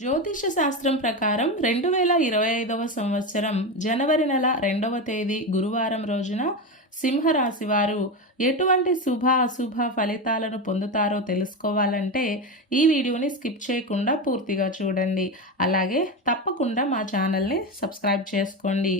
జ్యోతిష శాస్త్రం ప్రకారం రెండు వేల ఇరవై ఐదవ సంవత్సరం జనవరి నెల రెండవ తేదీ గురువారం రోజున సింహరాశి వారు ఎటువంటి శుభ అశుభ ఫలితాలను పొందుతారో తెలుసుకోవాలంటే ఈ వీడియోని స్కిప్ చేయకుండా పూర్తిగా చూడండి. అలాగే తప్పకుండా మా ఛానల్ని సబ్స్క్రైబ్ చేసుకోండి.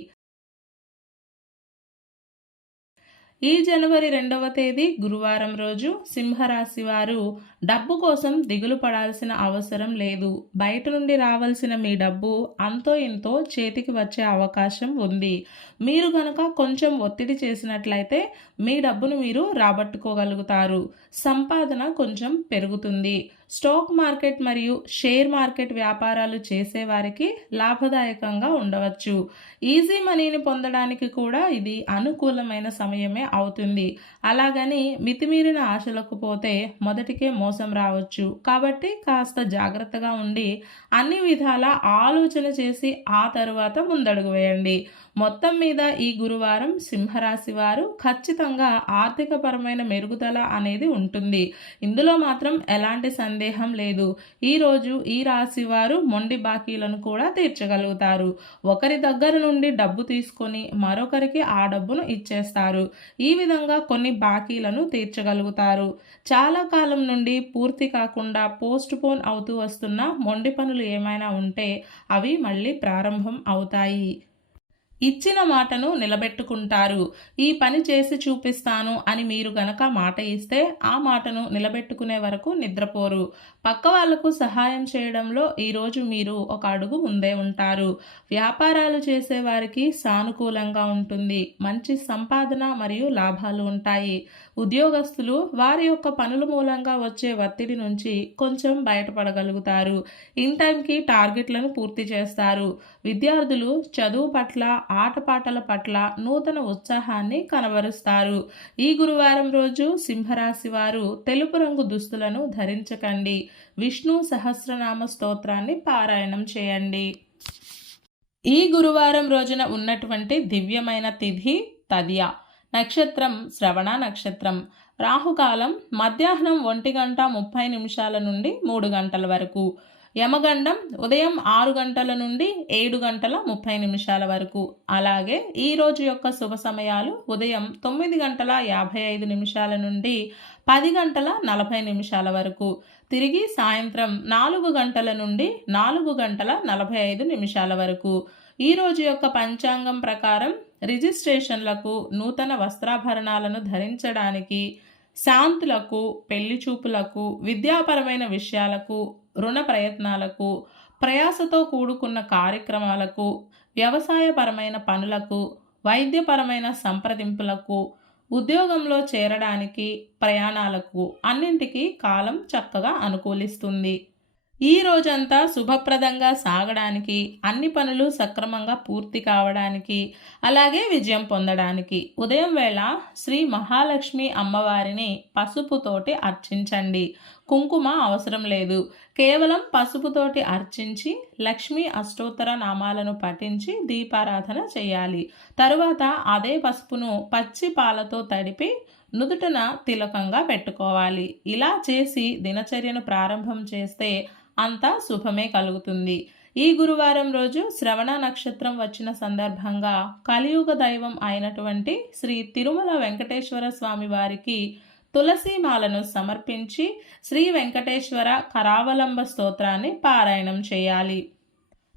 ఈ జనవరి రెండవ తేదీ గురువారం రోజు సింహరాశి వారు డబ్బు కోసం దిగులు పడాల్సిన అవసరం లేదు. బయట నుండి రావాల్సిన మీ డబ్బు అంతో ఇంతో చేతికి వచ్చే అవకాశం ఉంది. మీరు కనుక కొంచెం ఒత్తిడి చేసినట్లయితే మీ డబ్బును మీరు రాబట్టుకోగలుగుతారు. సంపాదన కొంచెం పెరుగుతుంది. స్టాక్ మార్కెట్ మరియు షేర్ మార్కెట్ వ్యాపారాలు చేసేవారికి లాభదాయకంగా ఉండవచ్చు. ఈజీ మనీని పొందడానికి కూడా ఇది అనుకూలమైన సమయమే అవుతుంది. అలాగని మితిమీరిన ఆశలకు పోతే మొదటికే మోసం రావచ్చు. కాబట్టి కాస్త జాగ్రత్తగా ఉండి అన్ని విధాల ఆలోచన చేసి ఆ తరువాత ముందడుగు వేయండి. మొత్తం మీద ఈ గురువారం సింహరాశి వారు ఖచ్చితంగా ఆర్థికపరమైన మెరుగుదల అనేది ఉంటుంది. ఇందులో మాత్రం ఎలాంటి సందేహం సందేహం లేదు. ఈరోజు ఈ రాశి వారు మొండి బాకీలను కూడా తీర్చగలుగుతారు. ఒకరి దగ్గర నుండి డబ్బు తీసుకొని మరొకరికి ఆ డబ్బును ఇచ్చేస్తారు. ఈ విధంగా కొన్ని బాకీలను తీర్చగలుగుతారు. చాలా కాలం నుండి పూర్తి కాకుండా పోస్ట్ పోన్ అవుతూ వస్తున్న మొండి పనులు ఏమైనా ఉంటే అవి మళ్ళీ ప్రారంభం అవుతాయి. ఇచ్చిన మాటను నిలబెట్టుకుంటారు. ఈ పని చేసి చూపిస్తాను అని మీరు గనక మాట ఇస్తే ఆ మాటను నిలబెట్టుకునే వరకు నిద్రపోరు. పక్క వాళ్ళకు సహాయం చేయడంలో ఈరోజు మీరు ఒక అడుగు ముందే ఉంటారు. వ్యాపారాలు చేసేవారికి సానుకూలంగా ఉంటుంది. మంచి సంపాదన మరియు లాభాలు ఉంటాయి. ఉద్యోగస్తులు వారి యొక్క పనుల మూలంగా వచ్చే ఒత్తిడి నుంచి కొంచెం బయటపడగలుగుతారు. ఇన్ టైంకి టార్గెట్లను పూర్తి చేస్తారు. విద్యార్థులు చదువు పట్ల ఆటపాటల పట్ల నూతన ఉత్సాహాన్ని కనబరుస్తారు. ఈ గురువారం రోజు సింహరాశి వారు తెలుపు రంగు దుస్తులను ధరించకండి. విష్ణు సహస్రనామ స్తోత్రాన్ని పారాయణం చేయండి. ఈ గురువారం రోజున ఉన్నటువంటి దివ్యమైన తిథి తదియ. నక్షత్రం శ్రవణ నక్షత్రం. రాహుకాలం మధ్యాహ్నం ఒంటి గంట ముప్పై నిమిషాల నుండి మూడు గంటల వరకు. యమగండం ఉదయం ఆరు గంటల నుండి ఏడు గంటల ముప్పై నిమిషాల వరకు. అలాగే ఈ రోజు యొక్క శుభ సమయాలు ఉదయం తొమ్మిది గంటల యాభై ఐదు నిమిషాల నుండి పది గంటల నలభై నిమిషాల వరకు. తిరిగి సాయంత్రం నాలుగు గంటల నుండి నాలుగు గంటల నలభై ఐదు నిమిషాల వరకు. ఈ రోజు యొక్క పంచాంగం ప్రకారం రిజిస్ట్రేషన్లకు నూతన వస్త్రాభరణాలను ధరించడానికి శాంతులకు పెళ్ళి చూపులకు విద్యాపరమైన విషయాలకు రుణ ప్రయత్నాలకు ప్రయాసతో కూడుకున్న కార్యక్రమాలకు వ్యవసాయపరమైన పనులకు వైద్యపరమైన సంప్రదింపులకు ఉద్యోగంలో చేరడానికి ప్రయాణాలకు అన్నింటికీ కాలం చక్కగా అనుకూలిస్తుంది. ఈ రోజంతా శుభప్రదంగా సాగడానికి అన్ని పనులు సక్రమంగా పూర్తి కావడానికి అలాగే విజయం పొందడానికి ఉదయం వేళ శ్రీ మహాలక్ష్మి అమ్మవారిని పసుపుతోటి అర్చించండి. కుంకుమ అవసరం లేదు. కేవలం పసుపుతోటి అర్చించి లక్ష్మీ అష్టోత్తర నామాలను పఠించి దీపారాధన చేయాలి. తరువాత అదే పసుపును పచ్చి పాలతో తడిపి నుదుటన తిలకంగా పెట్టుకోవాలి. ఇలా చేసి దినచర్యను ప్రారంభం చేస్తే అంతా శుభమే కలుగుతుంది. ఈ గురువారం రోజు శ్రవణ నక్షత్రం వచ్చిన సందర్భంగా కలియుగ దైవం అయినటువంటి శ్రీ తిరుమల వెంకటేశ్వర స్వామి వారికి తులసీమాలను సమర్పించి శ్రీ వెంకటేశ్వర కరావలంబ స్తోత్రాన్ని పారాయణం చేయాలి.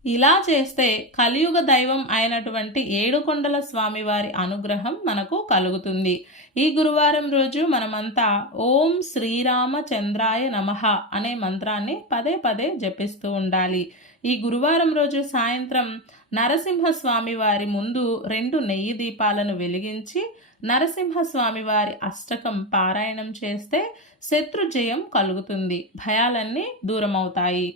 ఇలా చేస్తే కలియుగ దైవం అయినటువంటి ఏడుకొండల స్వామివారి అనుగ్రహం మనకు కలుగుతుంది. ఈ గురువారం రోజు మనమంతా ఓం శ్రీరామచంద్రాయ నమః అనే మంత్రాన్ని పదే పదే జపిస్తూ ఉండాలి. ఈ గురువారం రోజు సాయంత్రం నరసింహస్వామి వారి ముందు రెండు నెయ్యి దీపాలను వెలిగించి నరసింహస్వామి వారి అష్టకం పారాయణం చేస్తే శత్రు జయం కలుగుతుంది. భయాలన్నీ దూరమవుతాయి.